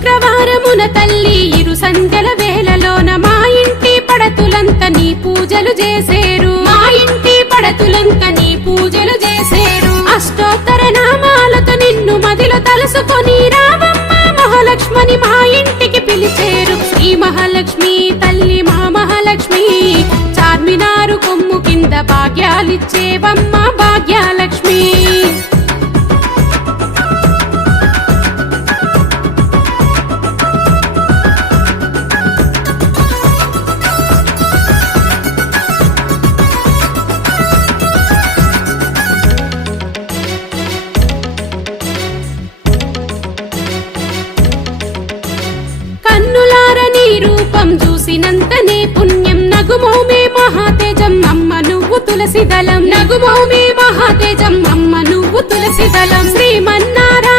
శుక్రవారమున తల్లి ఇరు సంధ్యల వేళలోన మా ఇంటి పడతులంత నీ పూజలు చేసేరు. మా ఇంటి పడతులంత నీ పూజలు చేసేరు. అష్టోత్తర నామాలతో నిన్ను మదిలో తలుసుకొని రావమ్మ మహాలక్ష్మని మా ఇంటికి పిలిచేరు. శ్రీ మహాలక్ష్మి తల్లి మా మహాలక్ష్మి చార్మినారు కొమ్ము కింద భాగ్యాలిచ్చేవమ్మ భాగ్యలక్ష్మి. రూపం చూసినంతనే పుణ్యం నగుమోమే మహాతేజం అమ్మ నువ్వు తులసి దళం. నగుమోమే మహాతేజం అమ్మ నువ్వు తులసి దళం. శ్రీమన్నారాయణ